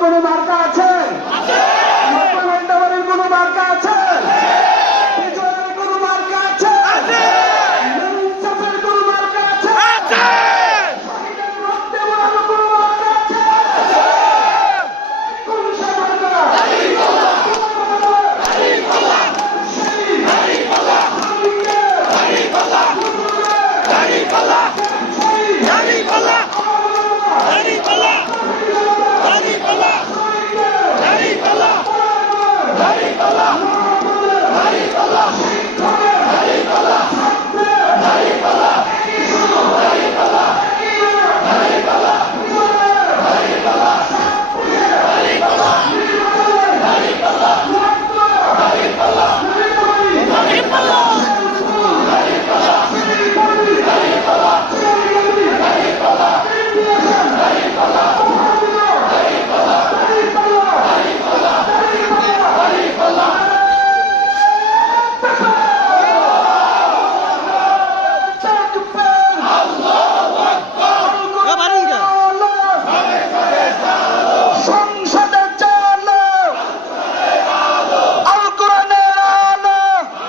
কোনো